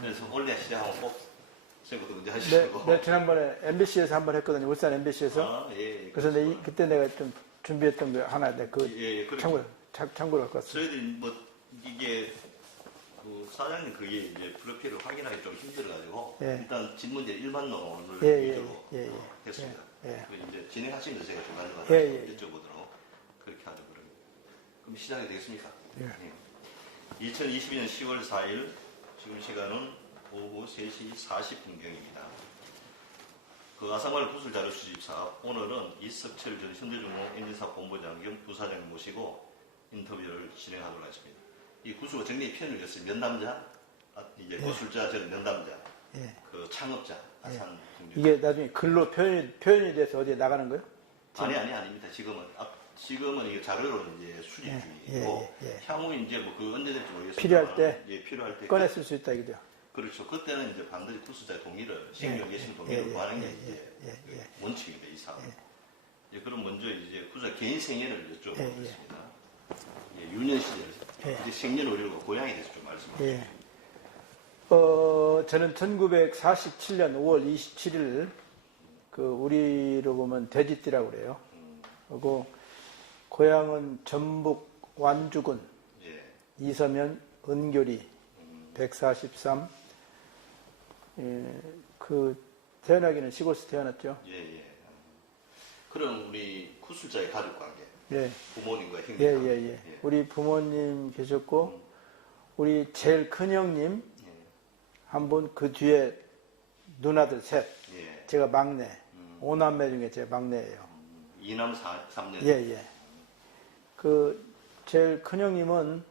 그래서 원래 시작하면 꼭 생각도 먼저 네, 하시고. 네, 지난번에 MBC에서 한번 했거든요. 울산 MBC에서. 아, 예, 예. 그래서 그때 내가 좀 준비했던 거 하나, 예, 그렇죠. 참고로 갖고 왔어요. 저희들이 뭐, 이게, 그 사장님 그게 이제 프로필을 확인하기 좀 힘들어가지고, 예. 일단 질문제 일반론을 예, 위주로 예. 했습니다. 예. 그 이제 진행하시면서 제가 중간중간 예. 여쭤보도록 그렇게 하죠, 그러면. 그럼 시작이 되겠습니까? 예. 2022년 10월 4일, 지금 시간은 오후 3시 40분경입니다. 그 아산마을 구슬자료 수집사, 오늘은 이석철 전 현대중공 엔진사 본부장 겸 부사장님 모시고 인터뷰를 진행하도록 하겠습니다. 이 구슬 정리 표현이었어요. 면담자, 이제 구슬자 전 면담자, 예. 그 창업자, 아산 중공. 이게 나중에 글로 표현이 돼서 어디에 나가는 거예요? 아닙니다. 지금은 이게 자료로 이제 수집 중이고, 향후 이제 뭐 그 언제 될지 모르겠습니다. 필요할 때 꺼내 쓸 수 있다 이거죠. 그렇죠. 그때는 이제 반드시 구술자의 동의를, 시행령 예심 동의를 구하는 게 이제 원칙입니다, 이 사업은. 그럼 먼저 이제 구술자 개인 생년을 여쭤보겠습니다. 유년 시절, 이제 생년월일과 고향에 대해서 좀 말씀해 주시죠. 저는 1947년 5월 27일, 우리로 보면 돼지띠라고 그래요. 그리고 고향은 전북 완주군, 이서면 은교리, 143. 태어나기는 시골에서 태어났죠. 그럼 우리 구술자의 가족 관계, 부모님과 형님. 우리 부모님 계셨고, 우리 제일 큰 형님 한 분, 그 뒤에 누나들 셋. 제가 막내. 5남매 중에 제가 막내예요. 2남 3녀. 제일 큰 형님은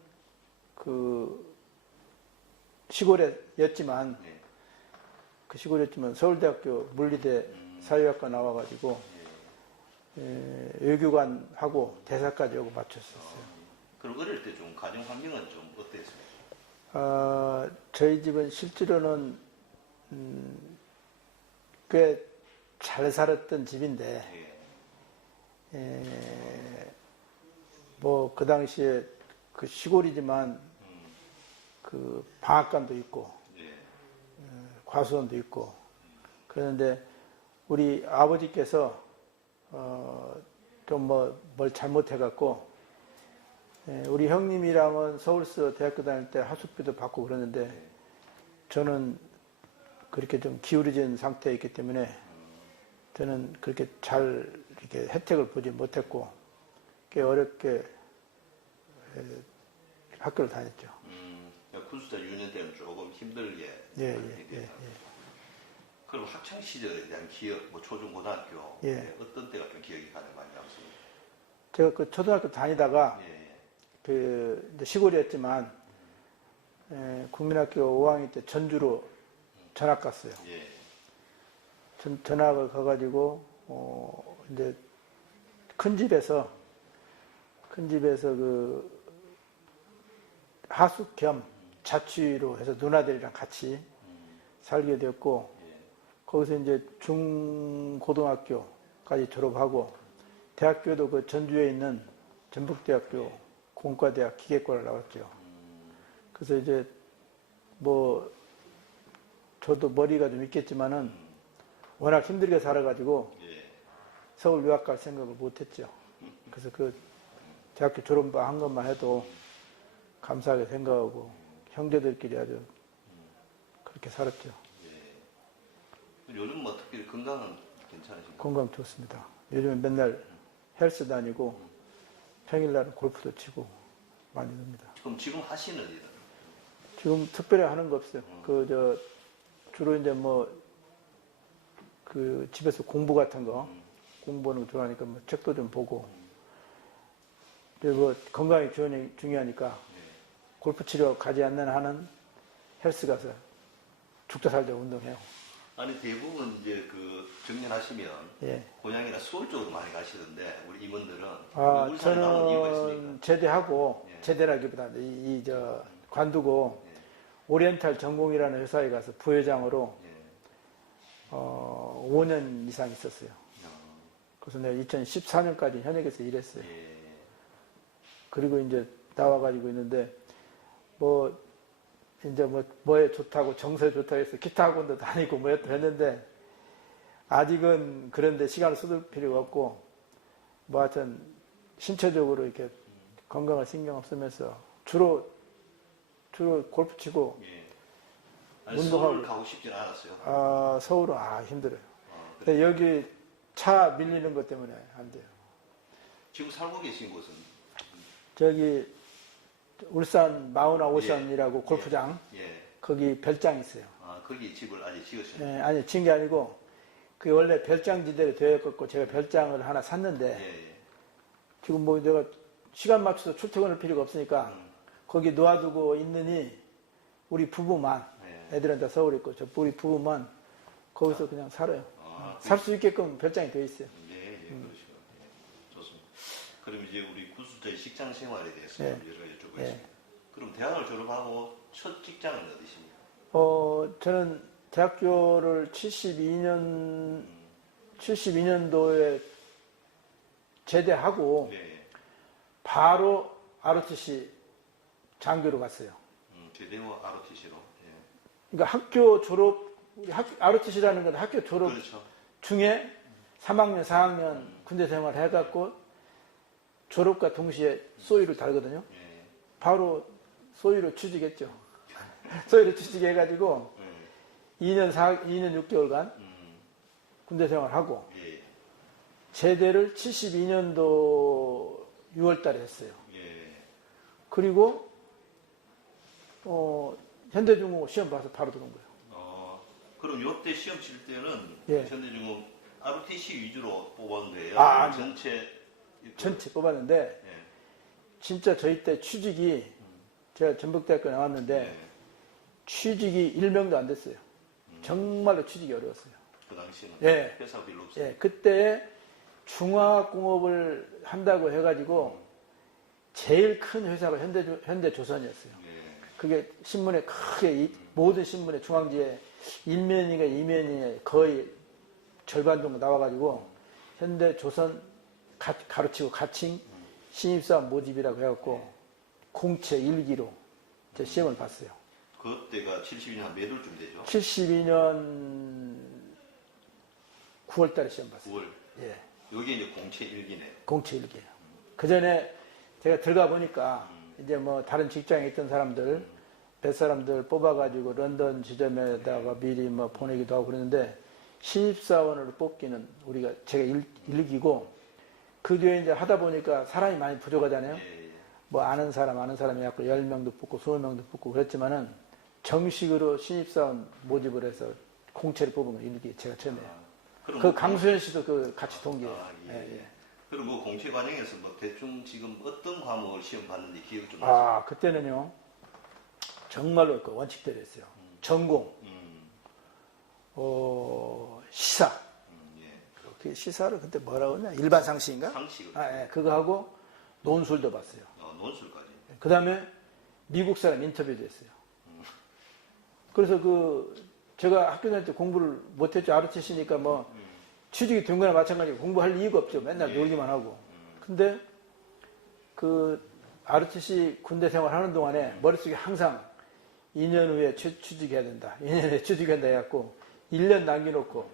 시골이었지만 서울대학교 물리대 사회학과 나와가지고 외교관 하고 대사까지 오고 마쳤었어요. 그럼 어릴 때 좀 가정 환경은 좀 어땠습니까? 저희 집은 실제로는 꽤 잘 살았던 집인데 뭐 그 당시에 시골이지만 방앗간도 있고 과수원도 있고 그런데 우리 아버지께서 좀 뭘 잘못해갖고 우리 형님이랑은 서울서 대학교 다닐 때 하숙비도 받고 그러는데 저는 그렇게 좀 기울어진 상태에 있기 때문에 저는 그렇게 잘 이렇게 혜택을 보지 못했고 꽤 어렵게 학교를 다녔죠. 군수자 유년 때는 조금 힘들게. 그럼 학창 시절에 대한 기억, 뭐 초중 고등학교 어떤 때가 좀 기억이 가장 많이 남습니까? 제가 초등학교 다니다가 이제 시골이었지만 국민학교 5학년 때 전주로 전학 갔어요. 전학을 가가지고 이제 큰 집에서 하숙 겸 자취로 해서 누나들이랑 같이 살게 되었고 거기서 이제 중고등학교까지 졸업하고 대학교도 전주에 있는 전북대학교 공과대학 기계과를 나왔죠. 그래서 이제 뭐 저도 머리가 좀 있겠지만은 워낙 힘들게 살아가지고 서울 유학 갈 생각을 못했죠. 그래서 대학교 졸업만 한 것만 해도 감사하게 생각하고 형제들끼리 아주 그렇게 살았죠. 요즘 뭐 특별히 건강은 괜찮으신가요? 건강 좋습니다. 요즘은 맨날 헬스 다니고 평일날은 골프도 치고 많이 놉니다. 그럼 지금 하시는 일은? 지금 특별히 하는 거 없어요. 주로 이제 집에서 공부 같은 거 공부하는 거 좋아하니까 책도 좀 보고 그리고 건강이 중요하니까 골프 치러 가지 않는 한은 헬스 가서 죽다 살다 운동해요. 아니 대부분 이제 정년하시면 고향이나 서울 쪽으로 많이 가시던데 우리 임원들은 울산에 나온 이유가 있습니까? 저는 제대하고 제대라기보다 관두고 오리엔탈 전공이라는 회사에 가서 부회장으로 5년 이상 있었어요. 그래서 내가 2014년까지 현역에서 일했어요. 그리고 이제 나와가지고 있는데 이제 뭐에 좋다고 정서에 좋다고 해서 기타 학원도 다니고 뭐 했는데 아직은 그런데 시간을 쏟을 필요가 없고 뭐 하여튼 신체적으로 이렇게 건강을 신경 쓰면서 주로 골프 치고 예. 아니, 운동하고. 서울 가고 싶진 않았어요. 서울은 힘들어요. 그래. 근데 여기 차 밀리는 것 때문에 안 돼요. 지금 살고 계신 곳은? 저기 울산 마우나 오션이라고 골프장 예. 거기 별장 있어요. 거기 집을 아직 지으셨나요? 네, 아니 진 게 아니고 그 원래 별장지대로 되어 있고 제가 별장을 하나 샀는데 예. 지금 뭐 내가 시간 맞춰서 출퇴근할 필요가 없으니까 거기 놓아두고 있느니 우리 부부만 애들은 다 서울에 있고 우리 부부만 거기서 그냥 살아요. 살 수 있게끔 별장이 되어 있어요. 네, 그러시구나. 예, 좋습니다. 그럼 이제 우리 구수자의 직장 생활에 대해서 네. 여러 가지 여쭤보겠습니다. 그럼 대학을 졸업하고 첫 직장은 어디십니까? 저는 대학교를 72년도에 제대하고 네. 바로 ROTC 장교로 갔어요. 제대호 ROTC로. 예. 그러니까 학교 졸업, ROTC라는 건 학교 졸업 그렇죠. 중에 3학년, 4학년 군대 생활 해갖고 졸업과 동시에 소위를 달거든요. 예. 바로 소위로 취직했죠. 소위로 취직해가지고 2년 6개월간 군대 생활하고 예. 제대를 72년도 6월 달에 했어요. 예. 그리고 현대중공업 시험 봐서 바로 들어온 거예요. 그럼 요때 시험 칠 때는 예. 현대중공 ROTC 위주로 뽑은 거예요? 아니요. 전체 뽑았는데 예. 진짜 저희 때 취직이 제가 전북대학교 나왔는데 예. 취직이 1명도 안 됐어요. 정말로 취직이 어려웠어요. 그 당시에는 예. 회사 별로 없어요. 예, 그때 중화학공업을 한다고 해가지고 제일 큰 회사가 현대조선이었어요. 예. 그게 신문에 크게 모든 신문에 중앙지에 1면인가 2면이 거의 절반 정도 나와가지고 현대조선 가르치고 가칭 신입사원 모집이라고 해갖고 공채 1기로 제 시험을 봤어요. 그때가 72년 한 몇 월쯤 되죠? 72년 9월 달에 시험 봤어요. 9월. 예. 여기 이제 공채 1기네요. 공채 1기예요. 그 전에 제가 들어가 보니까 이제 뭐 다른 직장에 있던 사람들, 뱃사람들 뽑아가지고 런던 지점에다가 미리 뭐 보내기도 하고 그러는데 신입사원으로 뽑기는 제가 1기고 그 뒤에 이제 하다 보니까 사람이 많이 부족하잖아요. 예. 뭐 아는 사람이 약간 10명도 뽑고 20명도 뽑고 그랬지만은 정식으로 신입사원 모집을 해서 공채를 뽑은 건 1기 제가 처음이에요. 그 강수현 씨도 그 같이 동기예요. 예. 예. 그럼 뭐 공채 과정에서 뭐 대충 지금 어떤 과목을 시험 봤는지 기억 좀 나세요? 그때는요 정말로 그 원칙대로 했어요. 전공, 시사. 예. 그 시사를 그때 뭐라고 했냐? 일반 상식인가? 상식을. 예. 그거 하고 논술도 봤어요. 논술까지. 그 다음에 미국 사람 인터뷰도 했어요. 그래서 제가 학교 다닐 때 공부를 못했죠. ROTC니까 뭐 취직이 된 거나 마찬가지고 공부할 이유가 없죠. 맨날 놀기만 하고. 근데 그 ROTC 군대 생활 하는 동안에 머릿속에 항상 2년 후에 취직해야 된다. 2년 후에 취직해야 된다 해갖고 1년 남겨놓고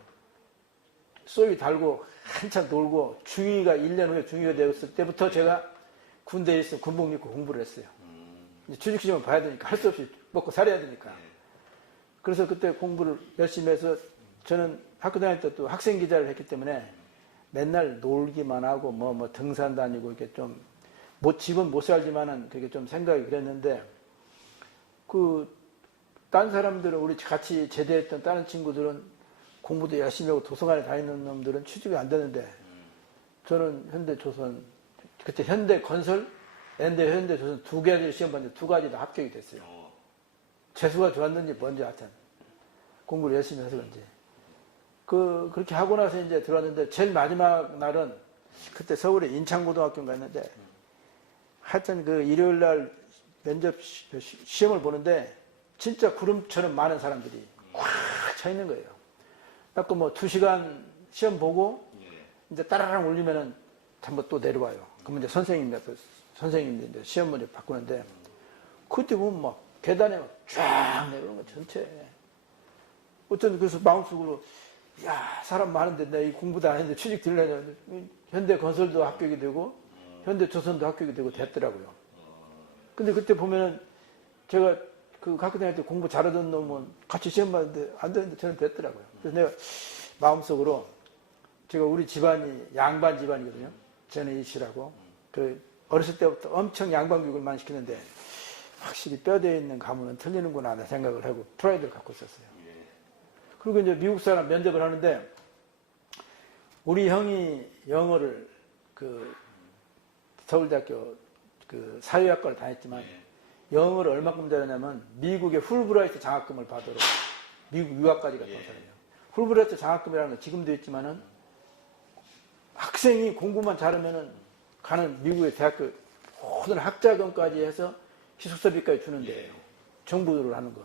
쏘이 달고 한참 놀고 중2가 1년 후에 중2가 되었을 때부터 제가 군대에 있으면 군복 입고 공부를 했어요. 이제 취직시험을 봐야 되니까 할 수 없이 먹고 살아야 되니까. 그래서 그때 공부를 열심히 해서 저는 학교 다닐 때 또 학생 기자를 했기 때문에 맨날 놀기만 하고 뭐 등산 다니고 이렇게 좀 집은 못 살지만은 그게 좀 생각이 그랬는데 딴 사람들은 우리 같이 제대했던 다른 친구들은 공부도 열심히 하고 도서관에 다니는 놈들은 취직이 안 되는데 저는 현대조선 그때 현대건설, 현대조선 두 가지 시험 봤는데 두 가지 다 합격이 됐어요. 재수가 좋았는지 뭔지 하여튼 공부를 열심히 해서 그런지 그렇게 하고 나서 이제 들어왔는데 제일 마지막 날은 그때 서울에 인창고등학교인가 했는데 하여튼 그 일요일 날 면접 시험을 보는데 진짜 구름처럼 많은 사람들이 꽉 차 있는 거예요. 그래서 뭐 2시간 시험 보고 이제 따라랑 올리면은 한번 또 내려와요. 그러면 이제 선생님들 이제 시험 문제 바꾸는데 그때 보면 막 계단에 막 쫙 내려오는 거 전체. 어떤 그래서 마음속으로 야 사람 많은데 내가 이 공부도 안 했는데 취직 들려야 현대건설도 합격이 되고 현대조선도 합격이 되고 됐더라고요. 근데 그때 보면은 제가 그 학교 다닐 때 공부 잘하던 놈은 같이 시험 봤는데 안 되는데 저는 됐더라고요. 그래서 내가 마음속으로 제가 우리 집안이 양반 집안이거든요. 저는 이씨라고. 그 어렸을 때부터 엄청 양반 교육을 많이 시키는데 확실히 뼈대에 있는 가문은 틀리는구나 하는 생각을 하고 프라이드를 갖고 있었어요. 그리고 이제 미국 사람 면접을 하는데 우리 형이 영어를 그 서울대학교 그 사회학과를 다녔지만 영어를 얼마큼 잘하냐면 미국의 풀브라이트 장학금을 받으러 미국 유학까지 갔던 사람이에요. 풀브라이트 장학금이라는 건 지금도 있지만은 학생이 공부만 잘하면은 가는 미국의 대학교 모든 학자금까지 해서 기숙사비까지 주는 데예요. 정부로 하는 거.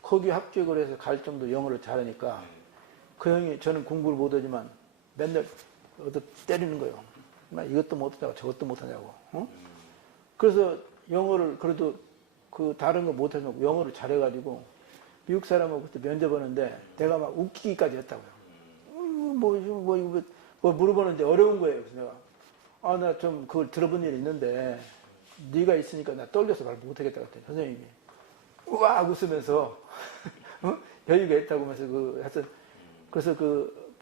거기 합격을 해서 갈 정도 영어를 잘하니까 그 형이 저는 공부를 못하지만 맨날 얻어 때리는 거예요. 이것도 못하냐고 저것도 못하냐고. 어? 그래서 영어를 그래도 그 다른 거 못하냐고 영어를 잘해가지고 미국 사람하고 그때 면접하는데 내가 막 웃기기까지 했다고요. 뭐 물어보는데 어려운 거예요. 그래서 내가 나 좀 그걸 들어본 일이 있는데 네가 있으니까 나 떨려서 말 못하겠다 그랬더니 선생님이 우악 웃으면서 여유가 있다고 하면서 하여튼 그래서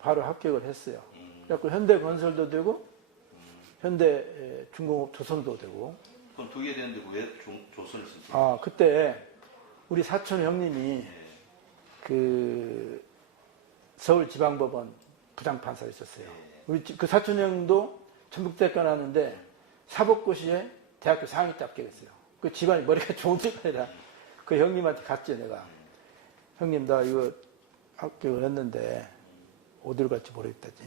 바로 합격을 했어요. 그래서 현대건설도 되고 현대 중공업 조선도 되고. 그럼 두 개 되는데 왜 조선을 쓰세요? 그때 우리 사촌 형님이 그 서울지방법원 부장판사로 있었어요. 우리 그 사촌 형도 전북대학교 나왔는데 사법고시에 대학교 상위 때 합격했어요. 그 집안이 머리가 좋은 집안이라 그 형님한테 갔지 내가. 형님 나 이거 합격을 했는데 어디로 갈지 모르겠다지.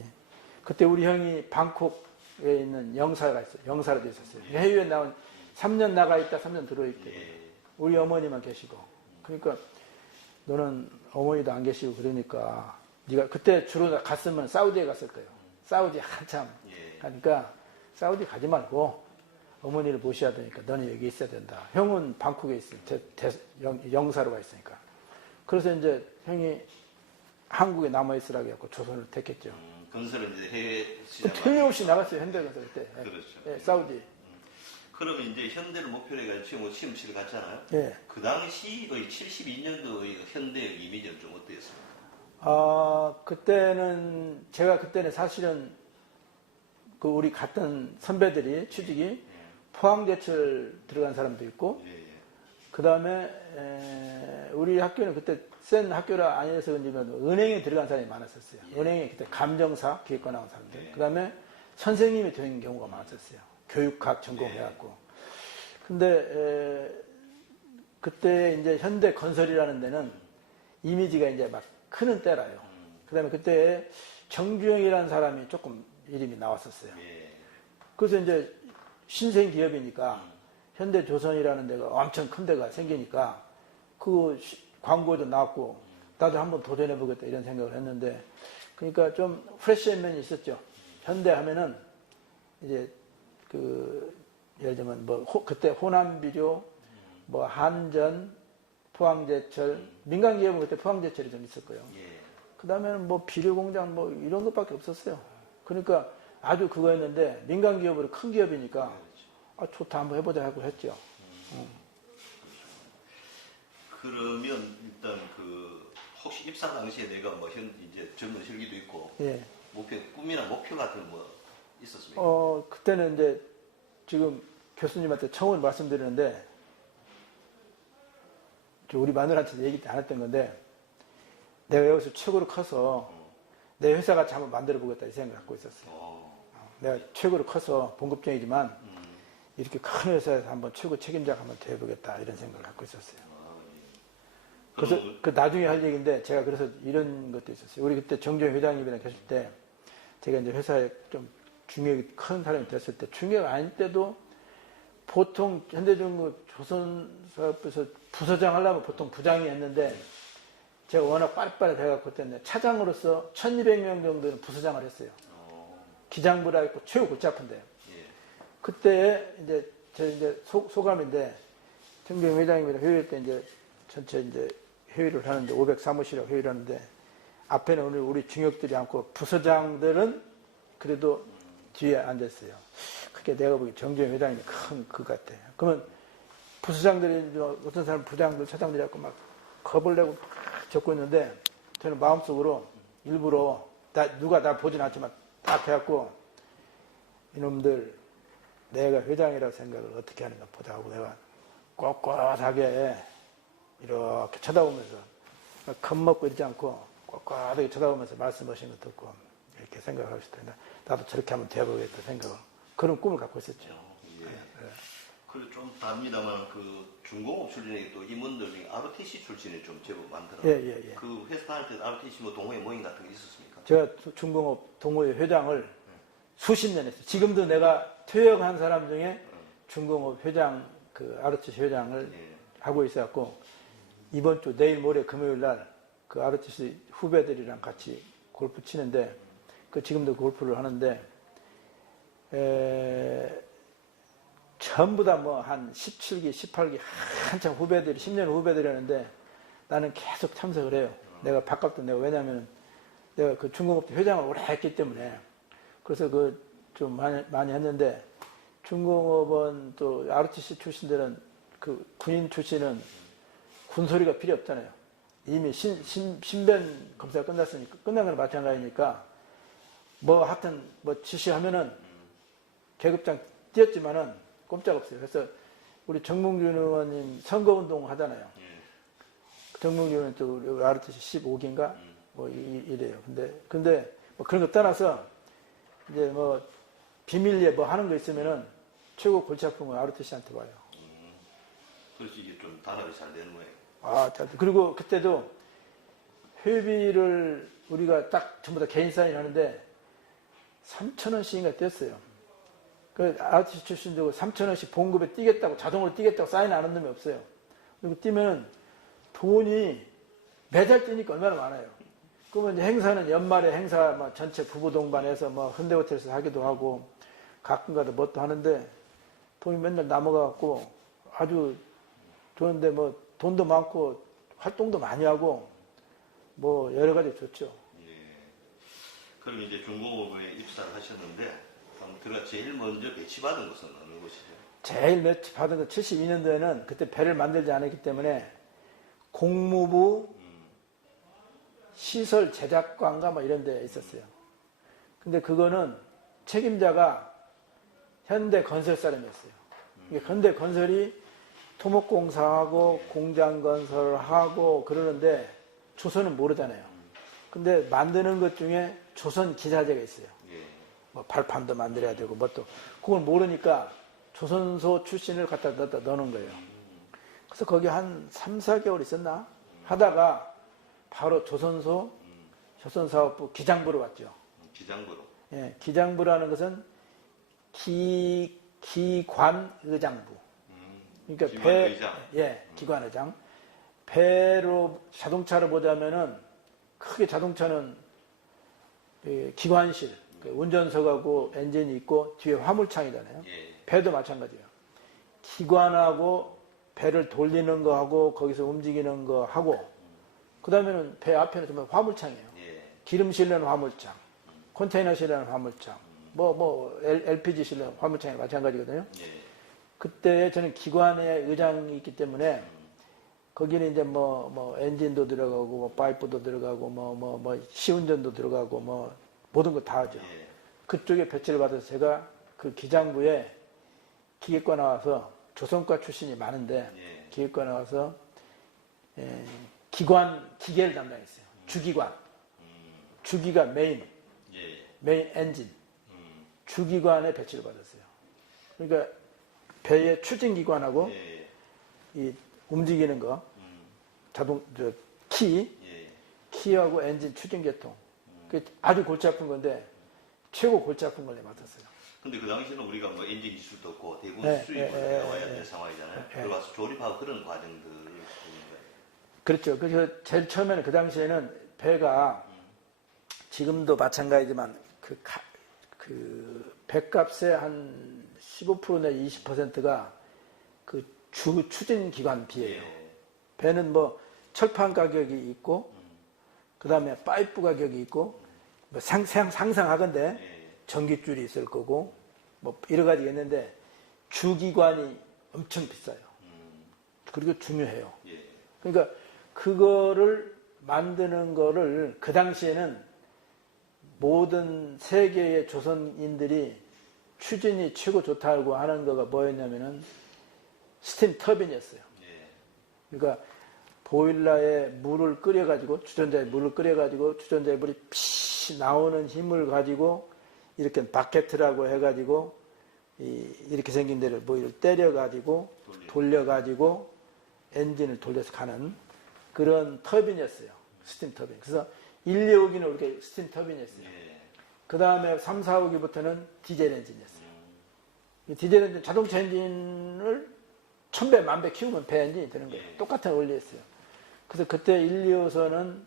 그때 우리 형이 방콕에 있는 영사가 있어요. 영사로 돼 있었어요. 해외에 나온 3년 나가 있다 3년 들어있거든요. 우리 어머니만 계시고. 그러니까 너는 어머니도 안 계시고 그러니까 네가 그때 주로 갔으면 사우디에 갔을 거예요. 사우디 한참 가니까 사우디 가지 말고 어머니를 모셔야 되니까 너는 여기 있어야 된다. 형은 방콕에 있어요. 영사로 가 있으니까. 그래서 이제 형이 한국에 남아있으라고 해갖고 조선을 택했죠. 건설은 이제 해외 시장 틀림없이 나갔어요. 현대건설 그때. 그렇죠. 네, 사우디. 그러면 이제 현대를 목표로 해가지고 시험 치러 갔잖아요. 예. 그 당시의 72년도의 현대의 이미지는 좀 어땠습니까? 그때는 사실은 그 우리 같은 선배들이 취직이 포항제철 들어간 사람도 있고, 그 다음에 우리 학교는 그때 센 학교라 아니어서 그런지만 은행에 들어간 사람이 많았었어요. 은행에 그때 감정사 기획과 나온 사람들. 그 다음에 선생님이 된 경우가 많았었어요. 교육학 전공해갖고. 근데 그때 이제 현대건설이라는 데는 이미지가 이제 막 크는 때라요. 그 다음에 그때 정주영이라는 사람이 조금 이름이 나왔었어요. 그래서 이제 신생 기업이니까 현대조선이라는 데가 엄청 큰 데가 생기니까 그 광고에도 나왔고 나도 한번 도전해보겠다 이런 생각을 했는데 그러니까 좀 프레시한 면이 있었죠. 현대 하면은 이제 예를 들면 그때 호남비료, 한전, 포항제철, 민간기업은 그때 포항제철이 좀 있었고요. 그 다음에는 비료공장 이런 것밖에 없었어요. 그러니까 아주 그거였는데 민간기업으로 큰 기업이니까 좋다 한번 해보자 하고 했죠. 그러면 일단 혹시 입사 당시에 내가 이제 젊은 실기도 있고 꿈이나 목표 같은 있었습니까? 그때는 이제 지금 교수님한테 처음으로 말씀드리는데 우리 마누라한테 얘기 안 했던 건데 내가 여기서 최고로 커서 내 회사가 한번 만들어 보겠다 이 생각을 갖고 있었어요. 내가 최고로 커서 봉급쟁이지만 이렇게 큰 회사에서 한번 최고 책임자가 한번 되어보겠다 이런 생각을 갖고 있었어요. 그래서 나중에 할 얘기인데 제가 그래서 이런 것도 있었어요. 우리 그때 정주영 회장님이랑 계실 때 제가 이제 회사에 좀 중역이 큰 사람이 됐을 때 중역 아닐 때도 보통 현대중공업 조선사업부에서 부서장 하려면 보통 부장이 했는데 제가 워낙 빠릿빠릿 해갖고 그때 차장으로서 1200명 정도는 부서장을 했어요. 기장부라 했고 최고 골치 아픈데 그때 이제 제 소감인데 정경 회장님이랑 회의 때 이제 전체 이제 회의를 하는데 500 사무실에 회의를 하는데 앞에는 오늘 우리 중역들이 앉고 부서장들은 그래도 뒤에 앉았어요. 그게 내가 보기 정경 회장님이 큰 그 같아. 그러면 부서장들이 어떤 사람 부장들 차장들이 갖고 막 겁을 내고 막 적고 있는데 저는 마음속으로 일부러 누가 나 보진 않지만 딱 해갖고 이놈들 내가 회장이라고 생각을 어떻게 하는가 보자 하고 내가 꼿꼿하게 이렇게 쳐다보면서 겁먹고 있지 않고 꼿꼿하게 쳐다보면서 말씀하신 거 듣고 이렇게 생각할 수 있다. 나도 저렇게 하면 되어보겠다 생각을 그런 꿈을 갖고 있었죠. 예. 그리고 좀 답니다만 그 중공업 출신의 또 임원들이 ROTC 출신이 좀 제법 많더라고요. 예. 그 회사 다닐 때 ROTC 뭐 동호회 모임 같은 게 있었습니까? 제가 중공업 동호회 회장을 수십 년 했어요. 지금도 내가 퇴역한 사람 중에 중공업 회장, 그 ROTC 회장을 하고 있어갖고 이번 주 내일 모레 금요일 날 그 ROTC 후배들이랑 같이 골프 치는데 그 지금도 골프를 하는데 전부 다 뭐 한 17기, 18기 한참 후배들이 10년 후배들이었는데 나는 계속 참석을 해요. 내가 밥값도 내고 왜냐하면 내가 그 중공업 회장을 오래 했기 때문에 그래서 그 좀 많이 했는데 중공업은 또 ROTC 출신들은 그 군인 출신은 군소리가 필요 없잖아요. 이미 신변 검사가 끝났으니까 끝난 건 마찬가지니까 뭐 하여튼 뭐 지시하면은 계급장 뛰었지만은 꼼짝없어요. 그래서 우리 정몽준 의원님 선거운동 하잖아요. 정몽준 의원은 또 ROTC 15기인가 뭐 이래요. 근데 뭐 그런 거 떠나서 이제 뭐 비밀리에 뭐 하는 거 있으면은 최고 골치 아픈 건 ROTC한테 와요. 그래서 이게 좀 단합이 잘 되는 거예요. 그리고 그때도 회비를 우리가 딱 전부 다 개인 사인 하는데 3,000원씩인가 떼었어요. 그 ROTC 출신도 3,000원씩 봉급에 뛰겠다고 자동으로 뛰겠다고 사인 안 한 놈이 없어요. 그리고 뛰면 돈이 매달 뛰니까 얼마나 많아요. 그러면 이제 행사는 연말에 행사 막 전체 부부 동반해서 뭐 현대호텔에서 하기도 하고 가끔가다 뭣도 하는데 돈이 맨날 남아가갖고 아주 좋은데 뭐 돈도 많고 활동도 많이 하고 뭐 여러 가지 좋죠. 예. 그럼 이제 중공업에 입사를 하셨는데 들어가 제일 먼저 배치받은 곳은 어느 곳이죠? 제일 배치받은 건 72년도에는 그때 배를 만들지 않았기 때문에 공무부 시설 제작관가 뭐 이런 데 있었어요. 근데 그거는 책임자가 현대건설 사람이었어요. 현대건설이 토목공사하고 공장건설하고 그러는데 조선은 모르잖아요. 근데 만드는 것 중에 조선 기사제가 있어요. 뭐 발판도 만들어야 되고 뭣도 그걸 모르니까 조선소 출신을 갖다 넣는 거예요. 그래서 거기 한 3, 4개월 있었나? 하다가 바로 조선사업부 기장부로 왔죠. 기장부로? 예, 기장부라는 것은 기관의장부. 그러니까 기관의장. 기관의장. 배로 자동차를 보자면은 크게 자동차는 기관실, 운전석하고 엔진이 있고 뒤에 화물창이잖아요. 배도 마찬가지예요. 기관하고 배를 돌리는 거하고 거기서 움직이는 거하고 그 다음에는 배 앞에는 정말 화물창이에요. 기름 실는 화물창, 컨테이너 실는 화물창, LPG 실는 화물창이 마찬가지거든요. 그때 저는 기관의 의장이 있기 때문에 거기는 이제 엔진도 들어가고 파이프도 들어가고 시운전도 들어가고 모든 거 다 하죠. 그쪽에 배치를 받아서 제가 그 기장부에 기계과 나와서 조선과 출신이 많은데 기계과 나와서 기계를 담당했어요. 주기관. 주기가 메인 엔진. 주기관에 배치를 받았어요. 그러니까 배의 추진기관하고 이 움직이는 거, 키하고 엔진 추진계통. 그게 아주 골치 아픈 건데 최고 골치 아픈 걸 맡았어요. 근데 그 당시에는 우리가 엔진 기술도 없고 대부분 수입을 해와야 될 상황이잖아요. 들어가서 조립하고 그런 과정들을 보는 거예요. 그렇죠. 그래서 제일 처음에는 그 당시에는 배가 지금도 마찬가지지만 그 배값의 한 15% 내 20%가 그 추진기관비예요. 예. 배는 뭐 철판 가격이 있고 그 다음에 파이프 가격이 있고 뭐 상상하건대 예. 전기줄이 있을 거고 뭐 여러 가지가 있는데 주기관이 엄청 비싸요. 그리고 중요해요. 예. 그러니까 그거를 만드는 거를 그 당시에는 모든 세계의 조선인들이 추진이 최고 좋다고 하는 거가 뭐였냐면은 스팀 터빈이었어요. 예. 그러니까 보일러에 물을 끓여가지고 주전자에 물을 끓여가지고 주전자에 물이 피 나오는 힘을 가지고 이렇게 바켓이라고 해가지고 이렇게 생긴 데를 뭐 이렇게 때려가지고 돌려가지고 엔진을 돌려서 가는 그런 터빈이었어요. 스팀 터빈. 그래서 1, 2호기는 이렇게 스팀 터빈이었어요. 예. 그 다음에 3, 4호기부터는 디젤 엔진이었어요. 디젤 엔진, 자동차 엔진을 1000배, 10,000배 키우면 배 엔진이 되는 거예요. 똑같은 원리였어요. 그래서 그때 1, 2호선은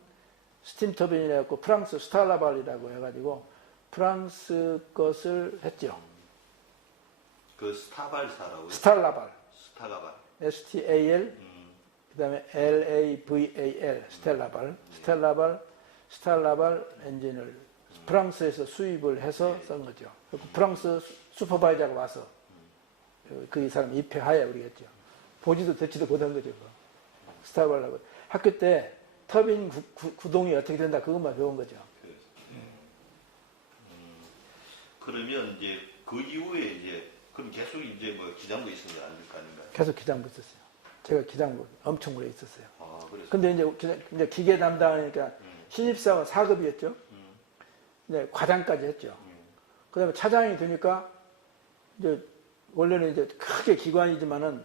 스팀 터빈이라고 프랑스 스탈라발이라고 해가지고 프랑스 것을 했죠. 그 스타발사라고요? 스탈라발. 스타가발. STAL, 그 다음에 LAVAL, 스텔라발 엔진을 프랑스에서 수입을 해서 쓴 거죠. 프랑스 슈퍼바이저가 와서 그 사람 입회하에 우리가 했죠. 보지도 듣지도 못한 거죠. 스텔라발라고. 학교 때 터빈 구동이 어떻게 된다 그것만 배운 거죠. 그러면 이제 그 이후에 이제 그럼 계속 이제 뭐 기장부 있었는지 아닐 거 아닌가요? 계속 기장부 있었어요. 제가 기장부 엄청 오래 있었어요. 아, 그래서. 근데 이제 기계 담당하니까 신입사원 4급이었죠. 이제 과장까지 했죠. 그 다음에 차장이 되니까 이제 원래는 이제 크게 기관이지만은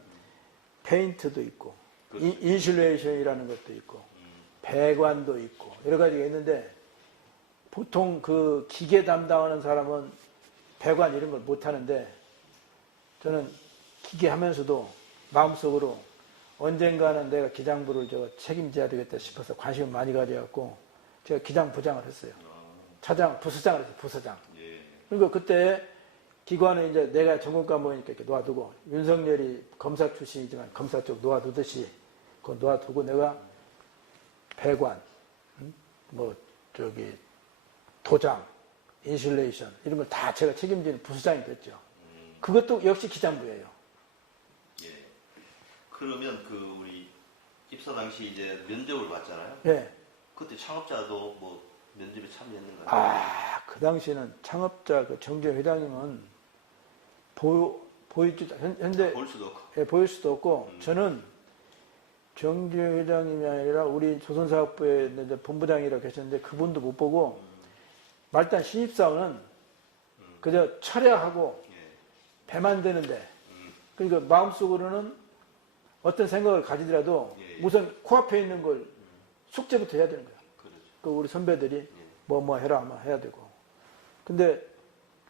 페인트도 있고 인슐레이션이라는 것도 있고 배관도 있고 여러 가지가 있는데 보통 그 기계 담당하는 사람은 배관 이런 걸 못 하는데 저는 기계 하면서도 마음속으로 언젠가는 내가 기장부를 책임져야 되겠다 싶어서 관심을 많이 가져갖고 제가 기장부장을 했어요. 차장, 부서장을 했어요. 부서장. 예. 그리고 그때 기관은 이제 내가 전공 과목이니까 이렇게 놓아두고 윤석열이 검사 출신이지만 검사 쪽 놓아두듯이 그거 놓아두고 내가 배관, 도장, 인슐레이션 이런 걸 다 제가 책임지는 부서장이 됐죠. 그것도 역시 기장부예요. 예. 그러면 그 우리 입사 당시 이제 면접을 봤잖아요. 예. 그때 창업자도 뭐 면접에 참여했는가요? 아, 그 당시에는 창업자 그 정재 회장님은 보이지도 현재 볼 수도 없고. 예, 보일 수도 없고 저는 정재 회장님이 아니라 우리 조선사업부에 이제 본부장이라고 계셨는데 그분도 못 보고 말단 신입사원은 그저 철야하고 배 만드는데 그러니까 마음속으로는 어떤 생각을 가지더라도 우선 코앞에 있는 걸 숙제부터 해야 되는 거야. 그 우리 선배들이 뭐 해라 하면 해야 되고. 근데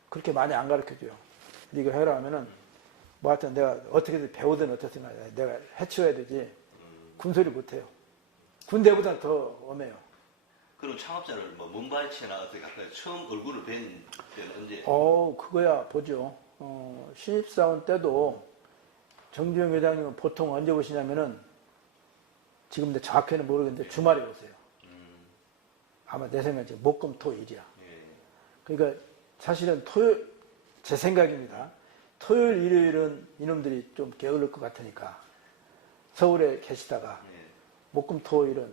그렇게 많이 안 가르쳐줘요. 네가 해라 하면은 뭐 하여튼 내가 어떻게든 배우든 어떻든 내가 해치워야 되지. 군소리 못 해요. 군대보다 더 엄해요. 그럼 창업자를 뭐 문바이치나 어떻게 할까요? 처음 얼굴을 뵌 때는 언제? 그거야 보죠. 신입사원 때도 정주영 회장님은 보통 언제 오시냐면은 지금 내 정확히는 모르겠는데 주말에 오세요. 아마 내 생각에 목금토일이야. 그러니까 사실은 토요일 제 생각입니다. 토요일 일요일은 이놈들이 좀 게을릴 것 같으니까 서울에 계시다가 목금토일은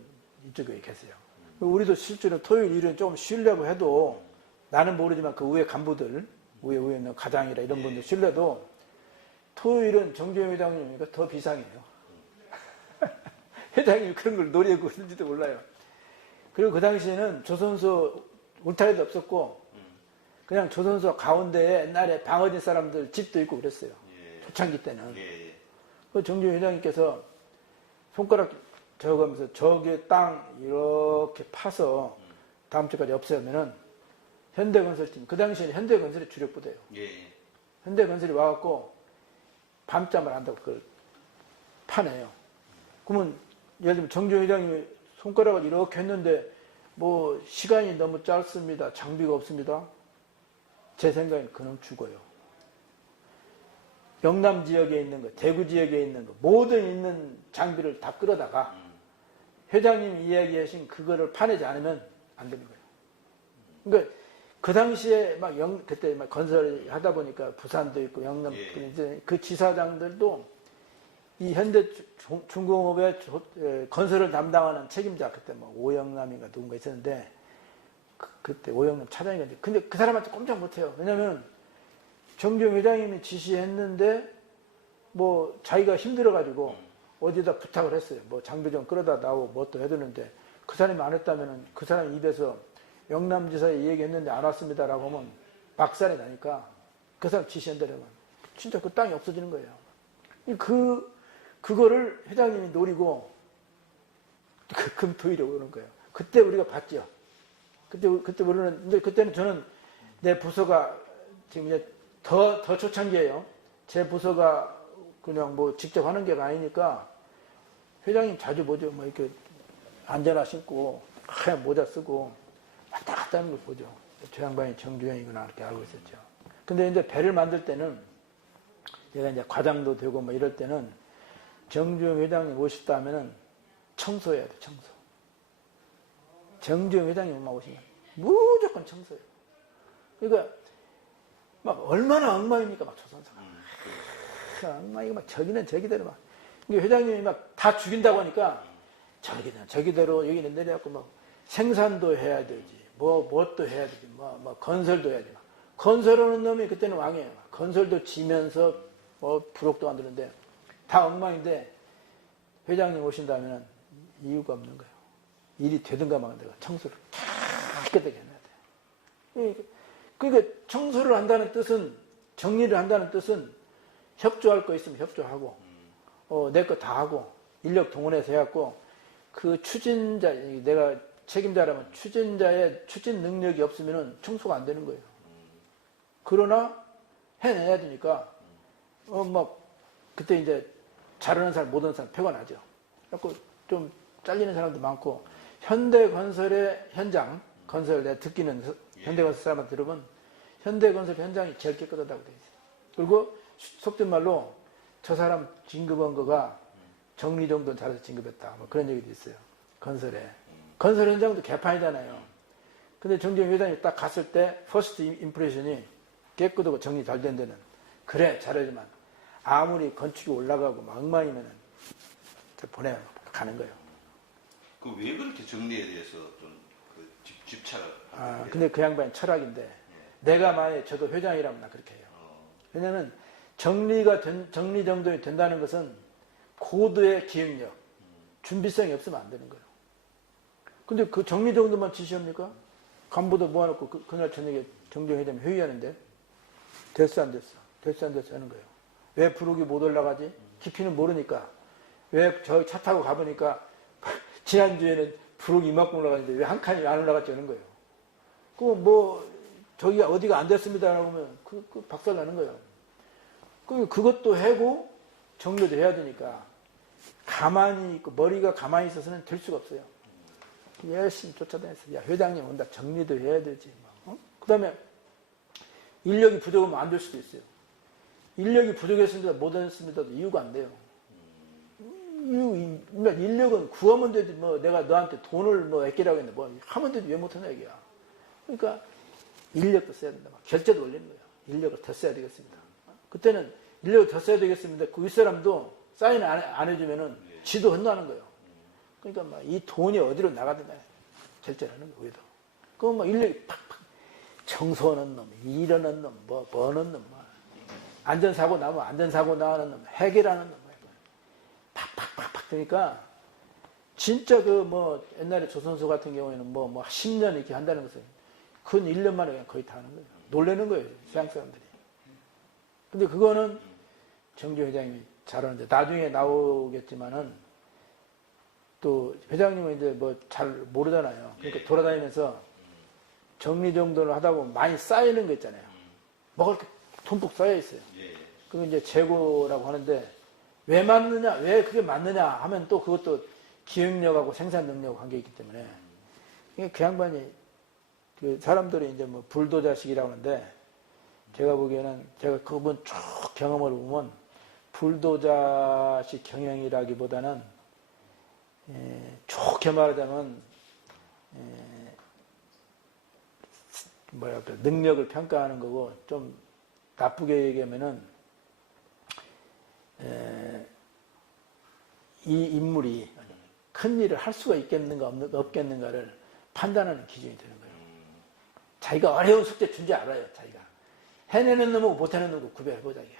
이쪽에 계세요. 우리도 실제로 토요일 일요일은 좀 쉬려고 해도 나는 모르지만 그 위에 간부들 위에 있는 가장이라 이런 분들 쉬려도 토요일은 정주영 회장님이니까 더 비상이에요. 회장님이 그런 걸 노리고 있는지도 몰라요. 그리고 그 당시에는 조선소 울타리도 없었고 그냥 조선소 가운데에 옛날에 방어진 사람들 집도 있고 그랬어요. 초창기 때는. 그 정주영 회장님께서 손가락 저으면서 저기에 땅 이렇게 파서 다음 주까지 없애면은 현대건설팀, 그 당시에는 현대건설이 주력 부대예요. 현대건설이 와갖고 밤잠을 한다고 그걸 파내요. 그러면 예를 들면 정주영 회장님이 손가락을 이렇게 했는데 뭐 시간이 너무 짧습니다. 장비가 없습니다. 제 생각엔 그놈 죽어요. 영남 지역에 있는 거, 대구 지역에 있는 거, 모든 있는 장비를 다 끌어다가 회장님이 이야기하신 그거를 파내지 않으면 안 되는 거예요. 그러니까 그 당시에 그때 막 건설 하다 보니까 부산도 있고 영남, 이제 그 지사장들도 이 현대 중공업의 건설을 담당하는 책임자, 그때 뭐 오영남인가 누군가 있었는데, 그때 오영남 차장이었는데, 근데 그 사람한테 꼼짝 못해요. 왜냐면 정주영 회장님이 지시했는데, 뭐 자기가 힘들어가지고 어디다 부탁을 했어요. 뭐 장비 좀 끌어다 나오고 뭐 또 해두는데, 그 사람이 안 했다면은 그 사람 입에서 영남지사에 이 얘기했는데 안 왔습니다라고 하면 박살이 나니까 그 사람 지시한 대로만 진짜 그 땅이 없어지는 거예요. 그거를 회장님이 노리고 금토일에 오는 거예요. 그때 우리가 봤죠. 그때 우리는, 근데 그때는 저는 내 부서가 지금 이제 더 초창기예요. 제 부서가 그냥 뭐 직접 하는 게 아니니까 회장님 자주 보죠. 뭐 이렇게 안전화 신고 하얀 모자 쓰고 왔다 갔다 하는 걸 보죠. 저 양반이 정주영이구나 이렇게 알고 있었죠. 근데 이제 배를 만들 때는 제가 이제 과장도 되고 뭐 이럴 때는 정주영 회장님 오셨다 하면은 청소해야 돼, 청소. 정주영 회장님만 오시면 무조건 청소해요. 그러니까 막 얼마나 엉망입니까, 막 조선사가. 엉망이고 막 저기대로 막. 회장님이 막 다 죽인다고 하니까 저기대로 여기는 내려갖고 막 생산도 해야 되지, 뭣도 해야 되지, 뭐 건설도 해야지. 건설하는 놈이 그때는 왕이에요. 건설도 지면서 부록도 만드는데 다 엉망인데 회장님 오신다면 이유가 없는 거예요. 일이 되든가 말든가 청소를 깨끗하게 해놔야 돼요. 그러니까 청소를 한다는 뜻은, 정리를 한다는 뜻은 협조할 거 있으면 협조하고 내 거 다 하고 인력 동원해서 해갖고 그 추진자, 내가 책임자라면 추진자의 추진 능력이 없으면 청소가 안 되는 거예요. 그러나 해내야 되니까 그때 이제 잘하는 사람 못하는 사람 표가 나죠. 그래서 좀 잘리는 사람도 많고, 현대건설의 현장, 건설 내가 듣기는 현대건설 사람한테 들으면 현대건설 현장이 제일 깨끗하다고 돼 있어요. 그리고 속된 말로 저 사람 진급한 거가 정리 정도는 잘해서 진급했다, 뭐 그런 얘기도 있어요. 건설에. 건설 현장도 개판이잖아요. 근데 정주영 회장이 딱 갔을 때 퍼스트 임프레션이 깨끗하고 정리 잘 된 데는 그래 잘하지만 아무리 건축이 올라가고 막 엉망이면은 보내요. 가는 거예요. 그 왜 그렇게 정리에 대해서 좀 집착을 하는 거예요? 근데 그 양반이 철학인데, 내가 만약에 저도 회장이라면 나 그렇게 해요. 왜냐면 정리 정돈이 된다는 것은 고도의 기획력, 준비성이 없으면 안 되는 거예요. 근데 그 정리 정도만 지시합니까? 간부도 모아놓고 그날 저녁에 정주영 회장이 회의하는데 됐어 안 됐어? 됐어 안 됐어 하는 거예요. 왜 부록이 못 올라가지? 깊이는 모르니까. 왜 저 차 타고 가보니까 지난주에는 부록이 이만큼 올라가는데 왜 한 칸이 안 올라갔지 하는 거예요. 저기가 어디가 안 됐습니다 라고 하면 박살 나는 거예요. 그것도 해고 정리도 해야 되니까 가만히 있고 머리가 가만히 있어서는 될 수가 없어요. 열심히 쫓아다녔어요. 야, 회장님 온다. 정리도 해야 되지. 그 다음에 인력이 부족하면 안 될 수도 있어요. 인력이 부족했습니다, 못했습니다도 이유가 안 돼요. 인력은 구하면 되지, 내가 너한테 돈을 아끼라고 했는데, 하면 되지, 왜 못하냐, 얘기야. 그러니까, 인력도 써야 된다. 결제도 올리는 거예요. 인력을 더 써야 되겠습니다. 그때는 인력을 더 써야 되겠습니다. 그 윗사람도 사인을 안 해주면은 지도 혼나는 거예요. 그러니까 이 돈이 어디로 나가든 결제를 하는 거예요, 우리도. 그럼 인력이 팍팍, 청소하는 놈, 일하는 놈, 버는 놈, 안전사고 나면 안전사고 나는 놈, 해결하는 놈, 팍팍팍팍 되니까, 진짜 옛날에 조선소 같은 경우에는 10년 이렇게 한다는 것은, 그건 1년 만에 그냥 거의 다 하는 거예요. 놀라는 거예요, 서양 사람들이. 근데 그거는 정주영 회장님이 잘하는데, 나중에 나오겠지만은, 또 회장님은 이제 잘 모르잖아요. 그러니까 돌아다니면서 정리정돈을 하다 보면 많이 쌓이는 거 있잖아요. 먹을 게 듬뿍 쌓여 있어요. 그거 이제 재고라고 하는데, 왜 맞느냐, 왜 그게 맞느냐 하면 또 그것도 기획력하고 생산 능력하고 관계 있기 때문에, 그 양반이, 사람들이 이제 불도자식이라고 하는데, 제가 보기에는 제가 그분 쭉 경험을 보면 불도자식 경영이라기보다는 좋게 말하자면 뭐랄까 능력을 평가하는 거고 좀 나쁘게 얘기하면은 이 인물이 큰 일을 할 수가 있겠는가 없겠는가를 판단하는 기준이 되는 거예요. 자기가 어려운 숙제 준지 알아요. 자기가 해내는 놈하고 못하는 놈하고 구별해보자 이게.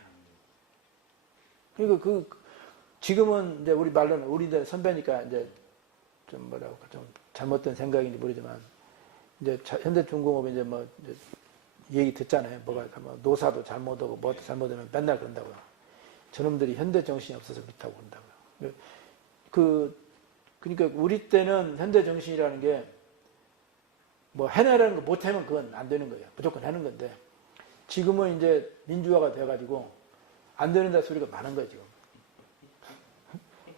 그리고 지금은 이제 우리 말로는 우리들 선배니까 이제 좀 뭐라고 좀 잘못된 생각인지 모르지만 이제 현대중공업이 이제 뭐 이제 얘기 듣잖아요. 뭐가 뭐 노사도 잘못하고 뭐도 잘못하면 맨날 그런다고요. 저놈들이 현대 정신이 없어서 그렇다고 그런다고요. 그러니까 우리 때는 현대 정신이라는 게 뭐 해내라는 거 못하면 그건 안 되는 거예요. 무조건 하는 건데 지금은 이제 민주화가 돼가지고 안 되는다 소리가 많은 거예요 지금.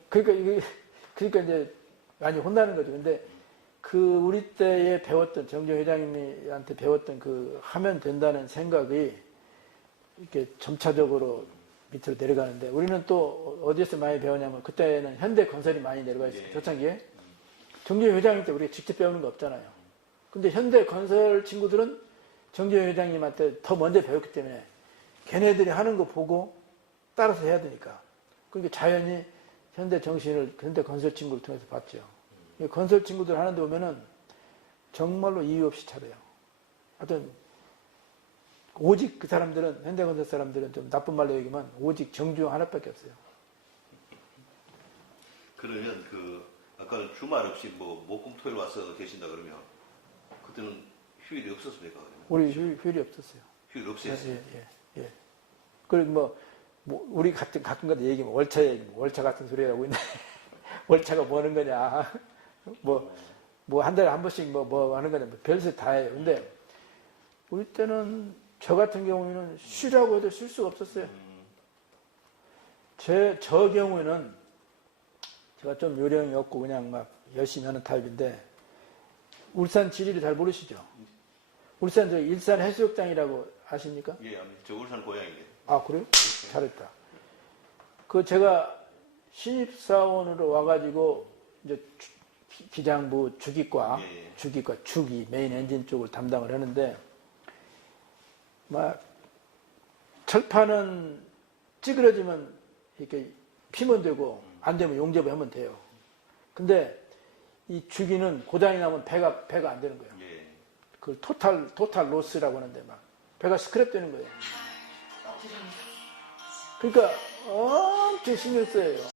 그러니까 이제 많이 혼나는 거죠. 근데 우리 때에 배웠던 정재 회장님한테 배웠던 하면 된다는 생각이 이렇게 점차적으로 밑으로 내려가는데 우리는 또 어디에서 많이 배웠냐면 그때는 현대건설이 많이 내려가 있어요. 초창기에 정재 회장님 때 우리가 직접 배우는 거 없잖아요. 근데 현대건설 친구들은 정재 회장님한테 더 먼저 배웠기 때문에 걔네들이 하는 거 보고 따라서 해야 되니까. 그러니까 자연히 현대 정신을 현대 건설 친구를 통해서 봤죠. 건설 친구들 하는데 보면은 정말로 이유 없이 잘해요. 하여튼 오직 그 사람들은 현대 건설 사람들은 좀 나쁜 말로 얘기하면 오직 정주영 하나밖에 없어요. 그러면 아까 주말 없이 뭐 목금토일 와서 계신다 그러면 그때는 휴일이 없었습니까? 우리 휴일이 없었어요. 휴일 없었어요. 예. 그리고 뭐 우리 가끔가다 얘기하면 월차 같은 소리 하고 있는데 월차가 뭐 하는 거냐 뭐 한 달에 한 번씩 뭐 하는 거냐 별짓 다 해요. 근데 우리 때는 저 같은 경우에는 쉬라고 해도 쉴 수가 없었어요. 저 경우에는 제가 좀 요령이 없고 그냥 막 열심히 하는 타입인데 울산 지리를 잘 모르시죠? 울산 일산 해수욕장이라고 아십니까? 예, 저 울산 고향이에요. 아, 그래요? 잘했다. 제가 신입사원으로 와가지고, 이제 기장부 주기과, 주기, 메인 엔진 쪽을 담당을 하는데, 철판은 찌그러지면 이렇게 피면 되고, 안 되면 용접을 하면 돼요. 근데 이 주기는 고장이 나면 배가 안 되는 거예요. 토탈 로스라고 하는데 배가 스크랩 되는 거예요. 그러니까 엄청 신경 써요.